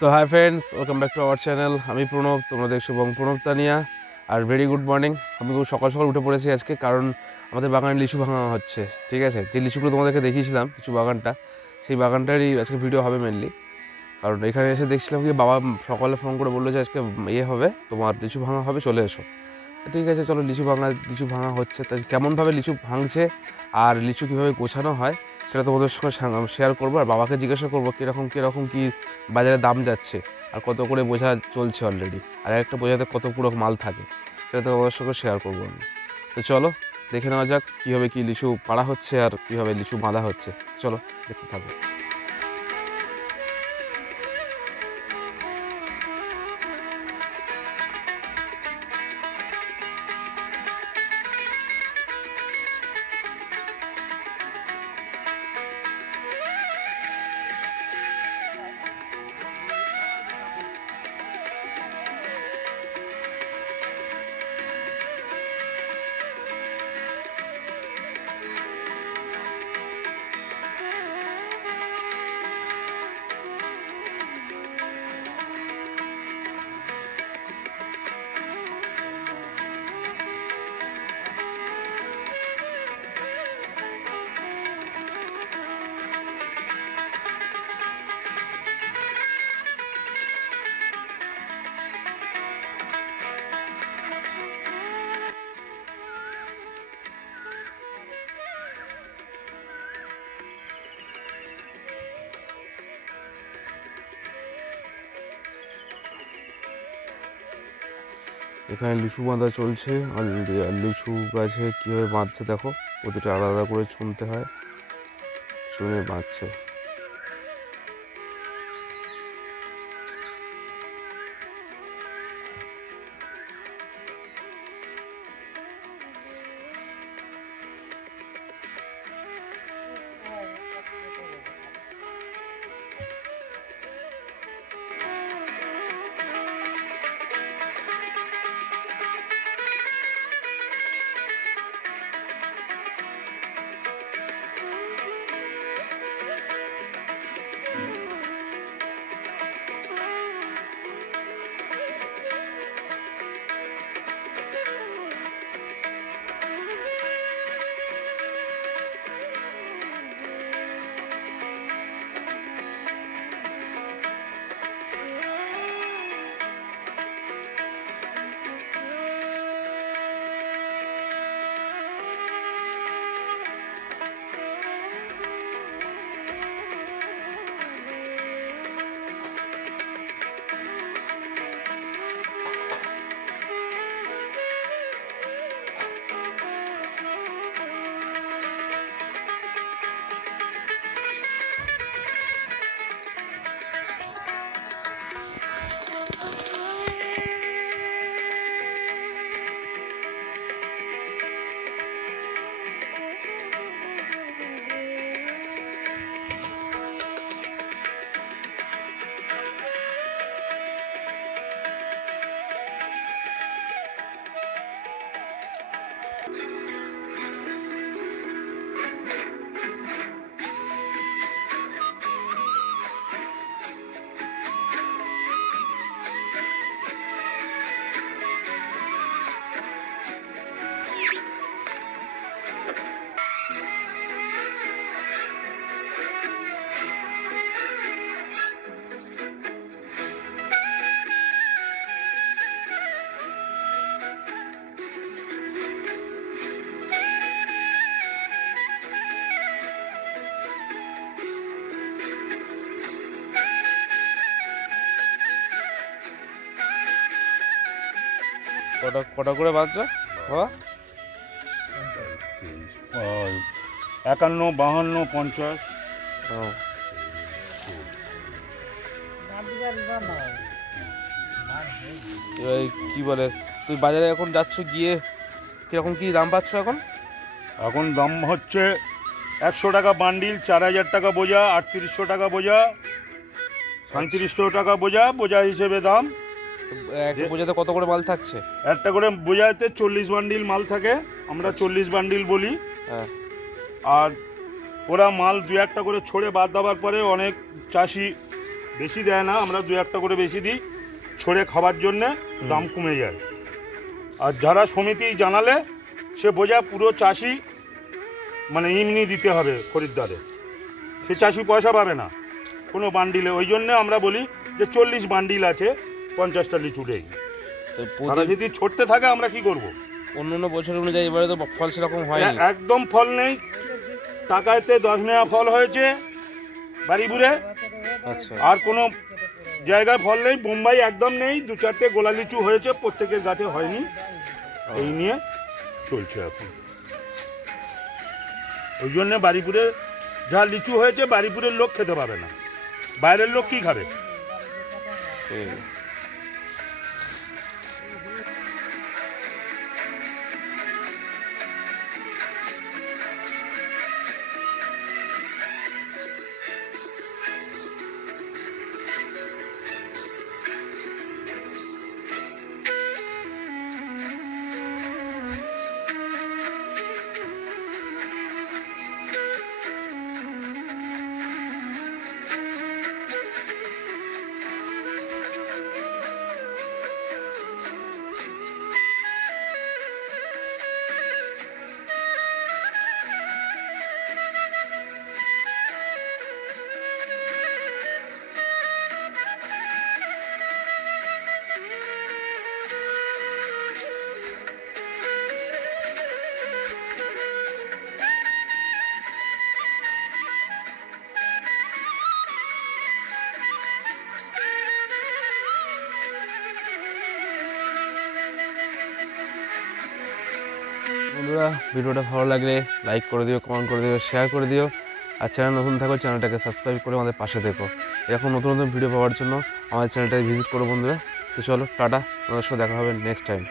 তো hi friends welcome back to our channel আমি প্রণব, তোমরা দেখছ এবং প্রণব তানিয়া, আর ভেরি গুড মর্নিং আমি খুব সকাল সকাল উঠে পড়েছি আজকে কারণ আমাদের বাগানে লিচু ভাঙা হচ্ছে, ঠিক আছে? যে লিচুগুলো তোমাদেরকে দেখিয়েছিলাম লিচু বাগানটা, সেই বাগানটারই আজকে ভিডিও হবে মেনলি কারণ এখানে এসে দেখছিলাম কি বাবা সকালে ফোন করে বলল যে আজকে ইয়ে হবে, তোমার লিচু ভাঙা হবে, চলে এসো। ঠিক আছে, চলো লিচু ভাঙা লিচু ভাঙা হচ্ছে। তাই কেমনভাবে লিচু ভাঙছে, আর লিচু কীভাবে গোছানো হয় সেটা তোমাদের সঙ্গে শেয়ার করব, আর বাবাকে জিজ্ঞাসা করব কীরকম কীরকম কী বাজারে দাম যাচ্ছে, আর কত করে বোঝা চলছে অলরেডি আর একটা বোঝাতে কত পুরো মাল থাকে, সেটা তোমাদের সঙ্গে শেয়ার করব আমি। তো চলো, দেখে নেওয়া যাক কীভাবে কী লিচু পাড়া হচ্ছে আর কীভাবে লিচু বাঁধা হচ্ছে। চলো, দেখতে থাকব এখানে লিচু বাঁধা চলছে, আর লিচু গাছে কীভাবে বাঁধছে দেখো, প্রতিটা আলাদা করে চুনতে হয় চুনে বাঁধছে। কটা কটা করে বাবা? আর একান্ন বাহান্ন পঞ্চাশ। ও। এবার কি বলে তুই বাজারে এখন যাচ্ছ গিয়ে কীরকম কি দাম পাচ্ছ এখন? এখন দাম হচ্ছে একশো টাকা বান্ডিল চার হাজার টাকা বোঝা আটত্রিশশো টাকা বোঝা সাঁত্রিশশো টাকা বোঝা বোঝা হিসেবে দাম। এক বোঝাতে কত করে মাল থাকছে? একটা করে বোঝাতে চল্লিশ বান্ডিল মাল থাকে আমরা চল্লিশ বান্ডিল বলি। হ্যাঁ। আর ওরা মাল দু একটা করে ছড়ে বাদ দেওয়ার পরে অনেক চাষি বেশি দেয় না আমরা দু একটা করে বেশি দিই ছড়ে খাবার জন্যে দাম কমে যায়। আর যারা সমিতি জানালে সে বোঝা পুরো চাষি মানে এমনি দিতে হবে খরিদ্দারে। সে চাষি পয়সা পাবে না কোনো বান্ডিলে। ওই জন্যে আমরা বলি যে চল্লিশ বান্ডিল আছে পঞ্চাশটা লিচু নেই তো তারা প্রতি যদি ছড়তে থাকে আমরা কি করব? অন্য অন্য বছর অনুযায়ী এবারে তো ফল সেরকম হয়নি। একদম ফল নেই। টাকাতে দশ নেওয়া ফল হয়েছে বাড়িপুরে। আচ্ছা। আর কোনো জায়গায় ফল নেই বোম্বাই একদম নেই। দু চারটে গোলা লিচু হয়েছে প্রত্যেকের গাছে হয়নি। এই নিয়ে চলছে এখন। ওই জন্য বাড়িপুরে যা লিচু হয়েছে বাড়িপুরের লোক খেতে পাবে না। বাইরের লোক কি খাবে? ঠিক আছে। বন্ধুরা, ভিডিওটা ভালো লাগলে লাইক করে দিও কমেন্ট করে দিও শেয়ার করে দিও। আর চ্যানেল নতুন থাকো চ্যানেলটাকে সাবস্ক্রাইব করে আমাদের পাশে দেখো এরকম নতুন নতুন ভিডিও পাওয়ার জন্য আমাদের চ্যানেলটাকে ভিজিট করো বন্ধুরা। তো চলো, টাটা, তোমাদের সাথে দেখা হবে নেক্সট টাইম